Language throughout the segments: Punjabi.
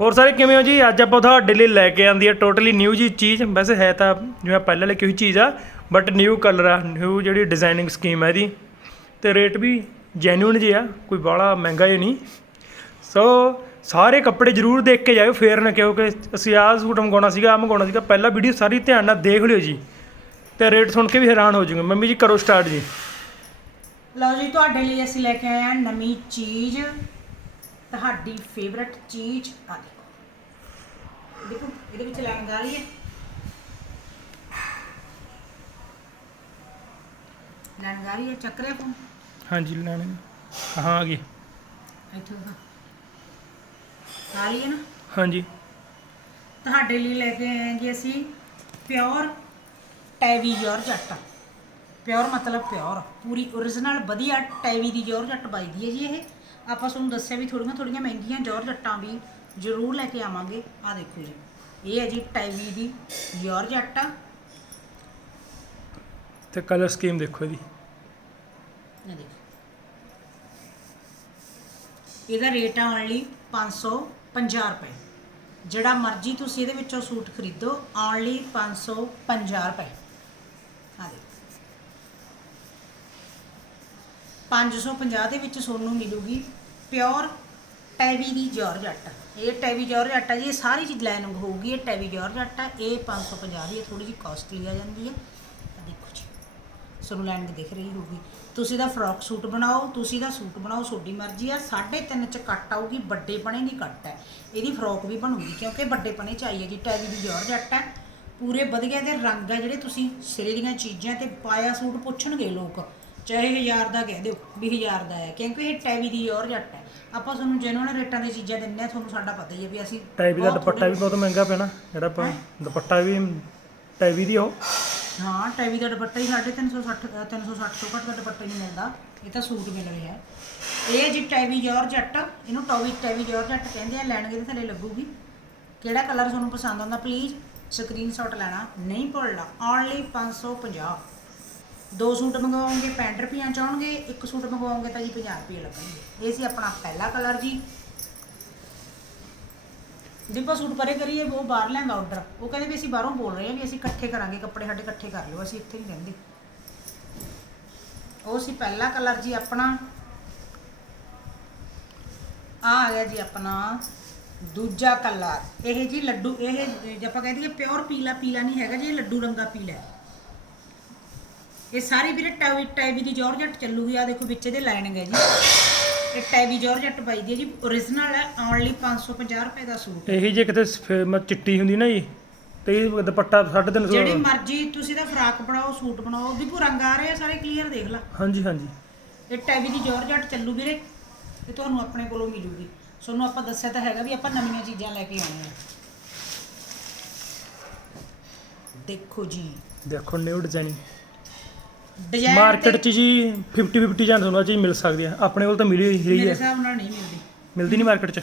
ਹੋਰ ਸਾਰੇ ਕਿਵੇਂ ਹੋ ਜੀ? ਅੱਜ ਆਪਾਂ ਤੁਹਾਡੇ ਲਈ ਲੈ ਕੇ ਆਂਦੀ ਹੈ ਟੋਟਲੀ ਨਿਊ ਜੀ ਚੀਜ਼। ਵੈਸੇ ਹੈ ਤਾਂ ਜਿਵੇਂ ਪਹਿਲਾਂ ਲਿਖੀ ਹੋਈ ਚੀਜ਼ ਆ ਬਟ ਨਿਊ ਕਲਰ ਆ ਨਿਊ ਜਿਹੜੀ ਡਿਜ਼ਾਈਨਿੰਗ ਸਕੀਮ ਹੈ ਇਹਦੀ। ਤੇ ਰੇਟ ਵੀ ਜੈਨੂਇਨ ਜੀ ਆ, ਕੋਈ ਬਾਹਲਾ ਮਹਿੰਗਾ ਹੀ ਨਹੀਂ। ਸੋ ਸਾਰੇ ਕੱਪੜੇ ਜ਼ਰੂਰ ਦੇਖ ਕੇ ਜਾਇਓ, ਫੇਰ ਨਾ ਕਿਉਂਕਿ ਅਸੀਂ ਆਹ ਸੂਟ ਮੰਗਾਉਣਾ ਸੀਗਾ, ਆਹ ਮੰਗਾਉਣਾ ਸੀਗਾ, ਪਹਿਲਾਂ ਵੀਡੀਓ ਸਾਰੀ ਧਿਆਨ ਨਾਲ ਦੇਖ ਲਿਓ ਜੀ। ਤੇ ਰੇਟ ਸੁਣ ਕੇ ਵੀ ਹੈਰਾਨ ਹੋ ਜਾਓਗੇ। ਮੰਮੀ ਜੀ, ਕਰੋ ਸਟਾਰਟ ਜੀ। ਲਓ ਜੀ, ਤੁਹਾਡੇ ਲਈ ਅਸੀਂ ਲੈ ਕੇ ਆਏ ਹਾਂ ਨਵੀਂ ਚੀਜ਼। ਤੁਹਾਡੀ ਫੇਵਰਟ ਚੀਜ਼ ਆ ਦੇਖੋ। ਦੇਖੋ ਇਹਦੇ ਵਿੱਚ ਲਾਈਨ ਆ ਰਹੀ ਹੈ। ਆ ਰਹੀ ਹੈ ਚੱਕ ਰਿਹਾ ਫੋਨ ਹਾਂਜੀ ਲੈਣੇ ਹਾਂ ਆ ਗਈ। ਇੱਥੋਂ ਹਾਂ ਆ ਰਹੀ ਹੈ ਨਾ? ਹਾਂਜੀ। ਤੁਹਾਡੇ ਲਈ ਲੈ ਕੇ ਆਏ ਜੀ ਅਸੀਂ ਪਿਓਰ ਟੈਵੀ ਜਾਰਜੱਟ ਪਿਓਰ ਮਤਲਬ ਪਿਓਰ ਪੂਰੀ origignal ਵਧੀਆ ਟੈਵੀ ਦੀ ਜਾਰਜੱਟ ਵੱਜਦੀ ਹੈ ਜੀ ਇਹ। ਆਪਾਂ ਤੁਹਾਨੂੰ ਦੱਸਿਆ ਵੀ ਥੋੜੀਆਂ ਥੋੜੀਆਂ ਮਹਿੰਗੀਆਂ ਜਾਰਜੱਟਾਂ ਵੀ ਜ਼ਰੂਰ ਲੈ ਕੇ ਆਵਾਂਗੇ। ਆ ਦੇਖੋ ਜੀ। ਇਹ ਹੈ ਜੀ ਟੈਵੀ ਦੀ ਜਾਰਜੱਟ ਤੇ ਕਲਰ ਸਕੀਮ ਦੇਖੋ ਇਹਦੀ। ਇਹ ਦੇਖੋ। ਇਹਦਾ ਰੇਟ ਆ ਓਨਲੀ 550 ਰੁਪਏ। ਜਿਹੜਾ ਮਰਜ਼ੀ ਤੁਸੀਂ ਇਹਦੇ ਵਿੱਚੋਂ ਸੂਟ ਖਰੀਦੋ ਓਨਲੀ 550 ਰੁਪਏ। ਆ ਦੇਖੋ। 550 ਦੇ ਵਿੱਚ ਤੁਹਾਨੂੰ ਮਿਲੂਗੀ ਪਿਓਰ ਟੈਵੀ ਦੀ ਜਾਰਜੱਟ ਇਹ ਟੈਵੀ ਜਾਰਜੱਟ ਆ ਜੀ, ਇਹ ਸਾਰੀ ਚੀਜ਼ ਲਾਈਨਿੰਗ ਹੋਊਗੀ, ਇਹ ਟੈਵੀ ਜਾਰਜੱਟ ਆ, ਇਹ 550 ਦੀ ਹੈ ਥੋੜੀ ਜਿਹੀ ਕਾਸਟਲੀ ਆ ਜਾਂਦੀ ਹੈ ਦੇਖੋ ਜੀ ਤੁਹਾਨੂੰ ਲਾਈਨਿੰਗ ਦਿਖ ਰਹੀ ਹੋਊਗੀ। ਤੁਸੀਂ ਦਾ ਫਰੋਕ ਸੂਟ ਬਣਾਓ, ਤੁਸੀਂ ਦਾ ਸੂਟ ਬਣਾਓ, ਤੁਹਾਡੀ ਮਰਜ਼ੀ ਆ 3.5 ਚ ਕੱਟ ਆਊਗੀ, ਵੱਡੇ ਪਣੇ ਦੀ ਕੱਟ ਹੈ ਇਹਦੀ ਫਰੋਕ ਵੀ ਬਣੂਗੀ, ਕਿਉਂਕਿ ਵੱਡੇ ਪਣੇ ਚ ਆਈ ਹੈ ਜੀ ਟੈਵੀ ਦੀ ਜਾਰਜੱਟ ਹੈ ਪੂਰੇ ਵਧੀਆ ਦੇ ਰੰਗ ਆ ਜਿਹੜੇ ਤੁਸੀਂ ਸਿਰੇ ਦੀਆਂ ਚੀਜ਼ਾਂ ਤੇ ਪਾਇਆ ਸੂਟ ਪੁੱਛਣਗੇ ਲੋਕ। ਚਾਹੇ 1000 ਦਾ ਕਹਿ ਦਿਓ ਵੀ 1000 ਦਾ ਹੈ ਕਿਉਂਕਿ ਇਹ ਟੈਵੀ ਦੀ ਜਾਰਜੱਟ ਹੈ। ਆਪਾਂ ਤੁਹਾਨੂੰ ਜੈਨੂਅਨ ਰੇਟਾਂ ਦੀ ਚੀਜ਼ਾਂ ਦਿੰਨੇ ਆ ਤੁਹਾਨੂੰ ਸਾਡਾ ਪਤਾ ਹੀ ਹੈ ਵੀ ਅਸੀਂ ਟੈਵੀ ਦਾ ਬਹੁਤ ਦੁਪੱਟਾ ਵੀ ਬਹੁਤ ਮਹਿੰਗਾ ਪੈਣਾ ਜਿਹੜਾ ਆਪਾਂ ਦੁਪੱਟਾ ਵੀ ਟੈਵੀ ਦੀ ਉਹ। ਹਾਂ ਟੈਵੀ ਦਾ ਦੁਪੱਟਾ ਹੀ 360 360 ਤੋਂ ਘੱਟ ਦਾ ਦੁਪੱਟਾ ਨਹੀਂ ਮਿਲਦਾ। ਇਹ ਤਾਂ ਸੂਟ ਮਿਲ ਰਿਹਾ ਹੈ। ਇਹ ਜੀ ਟੈਵੀ ਜਾਰਜੱਟ ਇਹਨੂੰ ਟੌਵੀ ਟੈਵੀ ਜਾਰਜੱਟ ਕਹਿੰਦੇ ਆ ਲੈਣਗੇ ਤੇ ਥੱਲੇ ਲੱਗੂਗੀ। ਕਿਹੜਾ ਕਲਰ ਤੁਹਾਨੂੰ ਪਸੰਦ ਆਉਂਦਾ ਪਲੀਜ਼ ਸਕਰੀਨਸ਼ਾਟ ਲੈਣਾ ਨਹੀਂ ਭੁੱਲਣਾ ਓਨਲੀ 550 ਦੋ ਸੂਟ ਮੰਗਵਾਓਗੇ 65 ਰੁਪਈਆ ਚਾਹਣਗੇ, ਇੱਕ ਸੂਟ ਮੰਗਵਾਓਗੇ ਤਾਂ ਜੀ 50 ਰੁਪਏ ਲੱਗਣਗੇ। ਇਹ ਸੀ ਆਪਣਾ ਪਹਿਲਾ ਕਲਰ ਜੀ। ਜਿੱਪਾ ਸੂਟ ਪਰੇ ਕਰੀਏ, ਉਹ ਬਾਹਰ ਲੈਂਦਾ ਆਰਡਰ ਉਹ ਕਹਿੰਦੇ ਵੀ ਅਸੀਂ ਬਾਹਰੋਂ ਬੋਲ ਰਹੇ ਹਾਂ ਵੀ ਅਸੀਂ ਇਕੱਠੇ ਕਰਾਂਗੇ, ਕੱਪੜੇ ਸਾਡੇ ਇਕੱਠੇ ਕਰ ਲਿਓ, ਅਸੀਂ ਇੱਥੇ ਨਹੀਂ ਰਹਿੰਦੇ। ਉਹ ਸੀ ਪਹਿਲਾ ਕਲਰ ਜੀ ਆਪਣਾ। ਆ ਆ ਗਿਆ ਜੀ ਆਪਣਾ ਦੂਜਾ ਕਲਰ ਇਹ ਜੀ ਲੱਡੂ, ਇਹ ਜੇ ਆਪਾਂ ਕਹਿ ਦਈਏ ਪਿਓਰ ਪੀਲਾ ਪੀਲਾ ਨਹੀਂ ਹੈਗਾ ਜੀ, ਇਹ ਲੱਡੂ ਰੰਗਾ ਪੀਲਾ ਹੈ। ਇਹ ਸਾਰੀ ਵੀਰੇ ਟੈਵੀ ਟੈਵੀ ਦੀ ਜਾਰਜਟ ਚੱਲੂਗੀ ਆ ਦੇਖੋ ਵਿੱਚ ਇਹਦੇ ਲਾਈਨਿੰਗ ਹੈ ਜੀ। ਇਹ ਟੈਵੀ ਜਾਰਜਟ ਪਾਈ ਦੀ ਹੈ ਜੀ origignal ਹੈ ਓਨਲੀ 550 ਰੁਪਏ ਦਾ ਸੂਟ। ਇਹੀ ਜੇ ਕਿਤੇ ਮ- ਚਿੱਟੀ ਹੁੰਦੀ ਨਾ ਜੀ ਤੇ ਇਹ ਦੁਪੱਟਾ 350 ਜਿਹੜੀ ਮਰਜ਼ੀ ਤੁਸੀਂ ਦਾ ਫਰਾਕ ਬਣਾਓ ਸੂਟ ਬਣਾਓ ਦੀਪੂ ਰੰਗ ਆ ਰਹੇ ਆ ਸਾਰੇ ਕਲੀਅਰ ਦੇਖ ਲੈ। ਹਾਂਜੀ ਹਾਂਜੀ। ਇਹ ਟੈਵੀ ਦੀ ਜਾਰਜਟ ਚੱਲੂ ਵੀਰੇ ਇਹ ਤੁਹਾਨੂੰ ਆਪਣੇ ਕੋਲੋਂ ਮਿਲੂਗੀ। ਤੁਹਾਨੂੰ ਆਪਾਂ ਦੱਸਿਆ ਤਾਂ ਹੈਗਾ ਵੀ ਆਪਾਂ ਨਵੀਆਂ ਚੀਜ਼ਾਂ ਲੈ ਕੇ ਆਉਣੀਆਂ। ਦੇਖੋ ਜੀ। ਦੇਖੋ ਨਿਊ ਡਿਜ਼ਾਈਨਿੰਗ ਡਿਜ਼ਾਈਨ ਮਾਰਕੀਟ 'ਚ ਜੀ 50 50 ਜਾਂ ਤੁਹਾਨੂੰ ਇਹ ਚੀਜ਼ ਮਿਲ ਸਕਦੀ ਹੈ ਆਪਣੇ ਕੋਲ ਤਾਂ ਮਿਲੀ ਹੋਈ ਮੇਰੇ ਹੈ ਹਿਸਾਬ ਨਾਲ ਨਹੀਂ ਮਿਲਦੀ। ਮਿਲਦੀ ਨਹੀਂ ਮਾਰਕੀਟ 'ਚ?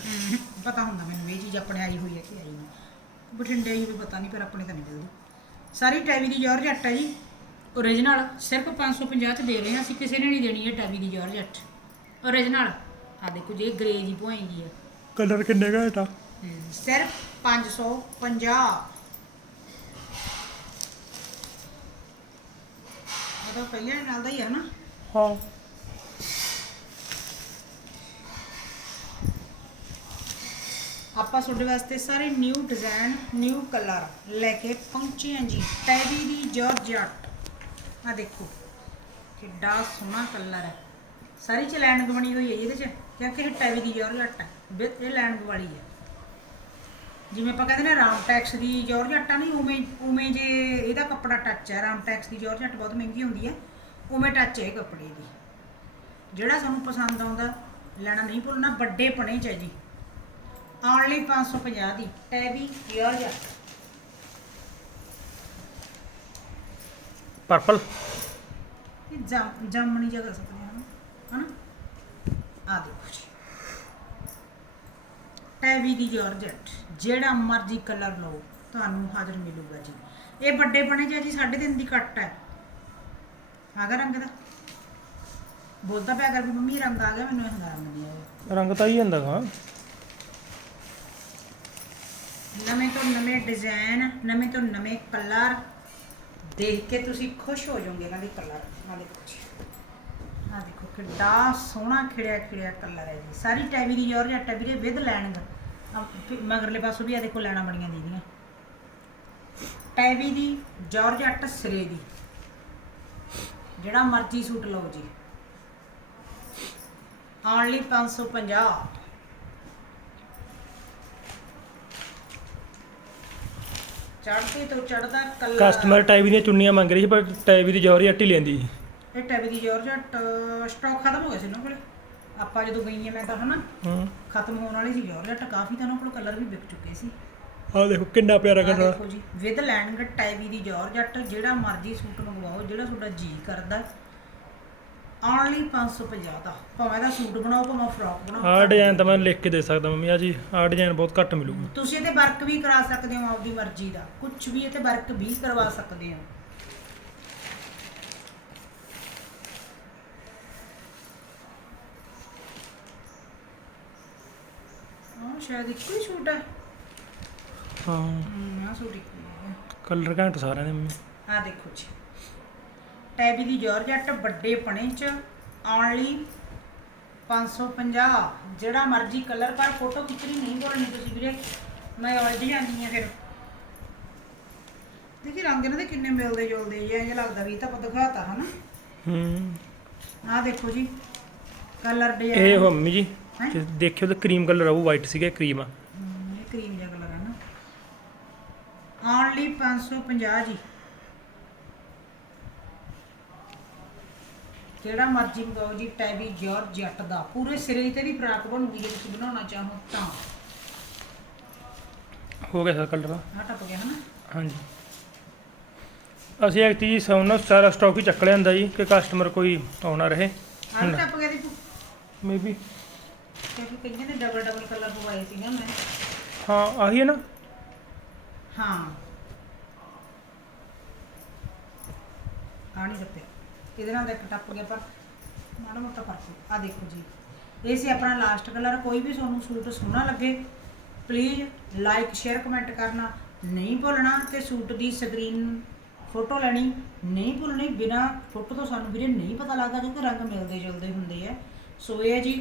ਪਤਾ ਹੁੰਦਾ ਮੈਨੂੰ ਇਹ ਚੀਜ਼ ਆਪਣੇ ਆਈ ਹੋਈ ਹੈ ਕਿ ਆਈ ਨਹੀਂ। ਬਠਿੰਡੇ ਹੀ ਵੀ ਪਤਾ ਨਹੀਂ ਪਰ ਆਪਣੇ ਤਾਂ ਨਹੀਂ ਮਿਲਦੀ। ਸਾਰੀ ਟੈਵੀ ਦੀ ਜਾਰਜੱਟ ਹੈ ਜੀ। origignal ਸਿਰਫ 550 ਚ ਦੇ ਰਹੇ ਹਾਂ ਅਸੀਂ ਕਿਸੇ ਨੇ ਨਹੀਂ ਦੇਣੀ ਹੈ ਟੈਵੀ ਦੀ ਜਾਰਜੱਟ origignal ਆ ਦੇਖੋ ਜੀ ਗ੍ਰੇ ਜੀ ਭੋਏਗੀ ਹੈ ਕਲਰ ਕਿੰਨੇ ਘੱਟ ਆ ਸਿਰਫ 550 ਇਹ ਤਾਂ ਪਹਿਲੇ ਨਾਲ ਦਾ ਹੀ ਹੈ ਨਾ। ਹਾਂ। ਆਪਾਂ ਤੁਹਾਡੇ ਵਾਸਤੇ ਸਾਰੇ ਨਿਊ ਡਿਜ਼ਾਈਨ ਨਿਊ ਕਲਰ ਲੈ ਕੇ ਪਹੁੰਚੇ ਹਾਂ ਜੀ। ਟੈਵੀ ਦੀ ਜਾਰਜਟ ਆ ਦੇਖੋ ਕਿੱਡਾ ਸੋਹਣਾ ਕਲਰ ਹੈ। ਸਾਰੀ ਚ ਲਾਈਨਿੰਗ ਬਣੀ ਹੋਈ ਹੈ ਇਹਦੇ ਚ। ਕਿਉਂਕਿ ਇਹ ਟੈਵੀ ਦੀ ਜਾਰਜਟ ਹੈ ਇਹ ਲਾਈਨਿੰਗ ਵਾਲੀ ਹੈ। ਜਿਵੇਂ ਆਪਾਂ ਕਹਿੰਦੇ ਨੇ ਰਾਮ ਟੈਕਸ ਦੀ ਜਾਰਜਟ ਆ ਨਹੀਂ ਉਵੇਂ ਉਵੇਂ ਜੇ ਇਹਦਾ ਕੱਪੜਾ ਟੱਚ ਹੈ ਰਾਮ ਟੈਕਸ ਦੀ ਜਾਰਜਟ ਬਹੁਤ ਮਹਿੰਗੀ ਹੁੰਦੀ ਹੈ ਉਵੇਂ ਟੱਚ ਹੈ ਇਹ ਕੱਪੜੇ ਦੀ। ਜਿਹੜਾ ਤੁਹਾਨੂੰ ਪਸੰਦ ਆਉਂਦਾ ਲੈਣਾ ਨਹੀਂ ਭੁੱਲਣਾ ਵੱਡੇ ਪਣੇ ਚ ਹੈ ਜੀ। ਓਨਲੀ 550 ਦੀ ਟੈਵੀ ਜਾਰਜਟ ਪਰਪਲ ਇਹ ਜਾਮ ਜਾਮਣੀ ਜਗ੍ਹਾ ਸਕਦੇ ਹਾਂ ਹਨਾ? ਆ ਦੇਖੋ ਜੀ। ਟੈਵੀ ਦੀ ਜਾਰਜਟ ਜਿਹੜਾ ਮਰਜ਼ੀ ਕਲਰ ਲਓ ਤੁਹਾਨੂੰ ਹਾਜ਼ਰ ਮਿਲੂਗਾ ਜੀ। ਇਹ ਵੱਡੇ ਬਣੇ ਜੀ ਜੀ 3.5 ਦੀ ਕੱਟ ਹੈ ਆਗਾ ਰੰਗ ਦਾ। ਬੋਲਦਾ ਪਿਆ ਕਰ ਵੀ ਮੰਮੀ ਰੰਗ ਆ ਗਿਆ ਮੈਨੂੰ ਇਹ ਰੰਗ ਨਹੀਂ ਆਇਆ। ਰੰਗ ਤਾਂ ਹੀ ਹੁੰਦਾ ਗਾ। ਨਵੇਂ ਤੋਂ ਨਵੇਂ ਡਿਜ਼ਾਈਨ ਨਵੇਂ ਤੋਂ ਨਵੇਂ ਕਲਰ ਦੇਖ ਕੇ ਤੁਸੀਂ ਖੁਸ਼ ਹੋ ਜਾਓਗੇ ਇਹਨਾਂ ਦੇ ਕਲਰ ਦੇਖੋ ਜੀ ਆ ਦੇਖੋ, ਕਿੱਡਾ ਸੋਹਣਾ ਖਿੜਿਆ ਖਿੜਿਆ ਕਲਰ ਹੈ ਜੀ। ਸਾਰੀ ਟੈਵੀ ਦੀ ਜੋਰਜੱਟ ਹੈ ਵੀਰੇ ਵਿਦ ਲੈਣਗ। ਮਗਰਲੇ ਪਾਸੋਂ ਵੀ ਆ ਦੇਖੋ ਲੈਣਾ ਬਣੀਆਂ ਦੀਦੀਆਂ ਟੈਵੀ ਦੀ ਜੋਰਜੱਟ ਸਿਰੇ ਦੀ। ਜਿਹੜਾ ਮਰਜ਼ੀ ਸੂਟ ਲਓ ਜੀ। ਓਨਲੀ 550 ਚੜ੍ਹਦੇ ਤੋਂ ਚੜ੍ਹਦਾ ਕਲਰ ਕਸਟਮਰ ਟਾਈਵੀ ਦੀਆਂ ਚੁੰਨੀਆਂ ਮੰਗ ਰਹੀ ਸੀ, ਪਰ ਟਾਈਵੀ ਦੀ ਜੌਹਰੀ ਹੱਟੀ ਲੈਂਦੀ। ਸੀ ਇਹ ਟੈਬੀ ਦੀ ਜੋਰਜਟ ਸਟਾਕ ਖਤਮ ਹੋ ਗਿਆ ਸੀ ਉਹਨਾਂ ਕੋਲੇ। ਆਪਾਂ ਜਦੋਂ ਗਈਆਂ ਮੈਂ ਤਾਂ ਹਨਾ ਹੂੰ। ਖਤਮ ਹੋਣ ਵਾਲੀ ਸੀ ਜੋਰਜਟ ਕਾਫੀ ਤਾਂ ਉਹਨਾਂ ਕੋਲ ਕਲਰ ਵੀ ਵਿਕ ਚੁੱਕੇ ਸੀ। ਆਹ ਦੇਖੋ ਕਿੰਨਾ ਪਿਆਰਾ ਆਹ ਕਲਰ ਦੇਖੋ ਜੀ ਵਿਦ ਲੈਂਡ ਟੈਬੀ ਦੀ ਜੋਰਜਟ ਜਿਹੜਾ ਮਰਜ਼ੀ ਸੂਟ ਮੰਗਵਾਓ ਜਿਹੜਾ ਤੁਹਾਡਾ ਜੀ ਕਰਦਾ ਓਨਲੀ 550 ਦਾ। ਭਾਵੇਂ ਦਾ ਸੂਟ ਬਣਾਓ ਭਾਵੇਂ ਫਰੋਕ ਬਣਾਓ ਆਹ ਡਿਜ਼ਾਈਨ ਤਾਂ ਮੈਂ ਲਿਖ ਕੇ ਦੇ ਸਕਦਾ ਮੰਮੀ ਆ ਜੀ ਆਹ ਡਿਜ਼ਾਈਨ ਬਹੁਤ ਘੱਟ ਮਿਲੂਗਾ। ਤੁਸੀਂ ਇਹਤੇ ਵਰਕ ਵੀ ਕਰਾ ਸਕਦੇ ਹੋ ਆਪਦੀ ਮਰਜ਼ੀ ਦਾ। ਕੁਝ ਵੀ ਇਹਤੇ ਵਰਕ ਵੀ ਕਰਵਾ ਸਕਦੇ ਹੋ। ਸ਼ਾਇਦ ਇੱਕੋ ਹੀ ਸੂਟ? ਹੈ। ਹਾਂ ਹਮ ਆਹ ਸੂਟ ਇੱਕੋ ਹੀ ਹੈ। ਕਲਰ ਘੈਂਟ ਸਾਰਿਆਂ ਦੇ ਮੰਮੀ। ਆ ਦੇਖੋ ਜੀ। ਟੈਬੀ ਦੀ ਜੋਰਜੱਟ ਵੱਡੇ ਪਣੇ ਚ ਓਨਲੀ 550 ਜਿਹੜਾ ਮਰਜ਼ੀ ਕਲਰ ਪਰ ਫੋਟੋ ਖਿੱਚਣੀ ਨਹੀਂ ਬੋਲਣੀ ਤੁਸੀਂ ਵੀਰੇ। ਮੈਂ ਉਲਝ ਜਾਂਦੀ ਆ ਫਿਰ। ਦੇਖੀ ਰੰਗ ਇਹਨਾਂ ਦੇ ਕਿੰਨੇ ਮਿਲਦੇ ਜੁਲਦੇ ਜੇ ਇਹ ਲੱਗਦਾ ਵੀ ਇਹ ਤਾਂ ਆਪਾਂ ਦਿਖਾਤਾ ਹਨਾ। ਹੂੰ। ਆਹ ਦੇਖੋ ਜੀ। ਕਲਰ ਇਹ ਡਿਜ਼ਾਈਨ ਉਹ ਮੰਮੀ ਜੀ। ਜੇ ਦੇਖਿਓ ਤਾਂ ਕਰੀਮ ਕਲਰ ਆਊ ਵਾਈਟ ਸੀਗਾ ਕਰੀਮ ਆ। ਇਹ ਕਰੀਮ ਜਿਹਾ ਕਲਰ ਹੈ ਨਾ। ਓਨਲੀ 550 ਜੀ। ਜਿਹੜਾ ਮਰਜ਼ੀ ਮੰਗਾਓ ਜੀ ਟੈਬੀ ਜੋਰ ਜੱਟ ਦਾ। ਪੂਰੇ ਸਿਰੇ ਤੇ ਦੀ ਫਰਾਕ ਬਣੂਗੀ ਜੇ ਤੁਸੀਂ ਬਣਾਉਣਾ ਚਾਹੋ ਤਾਂ। ਹੋ ਗਿਆ ਸਰ ਕਲਰ ਆਹ ਟੱਪ ਗਿਆ ਹਨਾ? ਹਾਂਜੀ। ਅਸੀਂ ਐਕਚੁਅਲੀ ਸੋਨਾ ਸਾਰਾ ਸਟਾਕ ਹੀ ਚੱਕ ਲਿਆਂਦਾ ਜੀ ਕਿ ਕਸਟਮਰ ਕੋਈ ਆਉਣਾ ਰਹੇ। ਆਹ ਵੀ ਟੱਪ ਗਿਆ ਦੀ ਮੇਬੀ ਕਿਉਂਕਿ ਕਈਆਂ ਨੇ ਡਬਲ ਡਬਲ ਕਲਰ ਪਵਾਏ ਸੀ ਨਾ ਮੈਂ। ਹਾਂ ਆਹੀ ਹੈ ਨਾ। ਹਾਂ। ਆ ਨਹੀਂ ਟੱਪਿਆ ਇਹਦੇ ਨਾਲ ਤਾਂ ਇੱਕ ਟੱਪ ਗਿਆ ਪਰ ਮਾੜਾ ਮੋਟਾ ਫ਼ਰਕ ਆ ਦੇਖੋ ਜੀ। ਇਹ ਸੀ ਆਪਣਾ ਲਾਸਟ ਕਲਰ ਕੋਈ ਵੀ ਤੁਹਾਨੂੰ ਸੂਟ ਸੋਹਣਾ ਲੱਗੇ ਪਲੀਜ਼ ਲਾਈਕ ਸ਼ੇਅਰ ਕਮੈਂਟ ਕਰਨਾ। ਨਹੀਂ ਭੁੱਲਣਾ ਤੇ ਸੂਟ ਦੀ ਸਕਰੀਨ ਫੋਟੋ ਲੈਣੀ। ਨਹੀਂ ਭੁੱਲਣੀ ਬਿਨਾ ਫੋਟੋ ਤੋਂ ਸਾਨੂੰ ਵੀਰੇ ਨਹੀਂ ਪਤਾ ਲੱਗਦਾ ਕਿਉਂਕਿ ਰੰਗ ਮਿਲਦੇ ਜੁਲਦੇ ਹੁੰਦੇ ਆ। ਸੋ ਇਹ ਹੈ ਜੀ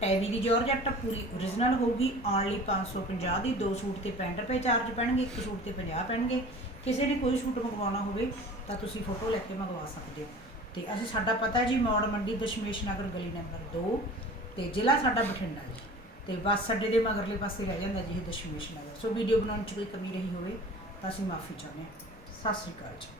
ਟੈਵੀ ਦੀ ਜੋਰਜੱਟ ਪੂਰੀ origignal ਹੋਊਗੀ। ਓਨਲੀ 550 ਦੀ ਦੋ ਸੂਟ ਤੇ 65 ਰੁਪਏ ਚਾਰਜ ਪੈਣਗੇ, ਇੱਕ ਸੂਟ ਤੇ 50 ਪੈਣਗੇ। ਕਿਸੇ ਨੇ ਕੋਈ ਸੂਟ ਮੰਗਵਾਉਣਾ ਹੋਵੇ ਤਾਂ ਤੁਸੀਂ ਫੋਟੋ ਲੈ ਕੇ ਮੰਗਵਾ ਸਕਦੇ ਹੋ। ਤੇ ਅਸੀਂ ਸਾਡਾ ਪਤਾ ਜੀ, ਮੌੜ ਮੰਡੀ ਦਸ਼ਮੇਸ਼ ਨਗਰ ਗਲੀ ਨੰਬਰ 2 ਤੇ ਜ਼ਿਲ੍ਹਾ ਸਾਡਾ ਬਠਿੰਡਾ ਜੀ। ਤੇ ਬੱਸ ਅੱਡੇ ਦੇ ਮਗਰਲੇ ਪਾਸੇ ਰਹਿ ਜਾਂਦਾ ਜੀ ਇਹ ਦਸ਼ਮੇਸ਼ ਨਗਰ। ਸੋ ਵੀਡੀਓ ਬਣਾਉਣ 'ਚ ਕੋਈ ਕਮੀ ਰਹੀ ਹੋਵੇ ਤਾਂ ਅਸੀਂ ਮਾਫੀ ਚਾਹੁੰਦੇ ਹਾਂ। ਸਤਿ ਸ਼੍ਰੀ ਅਕਾਲ ਜੀ।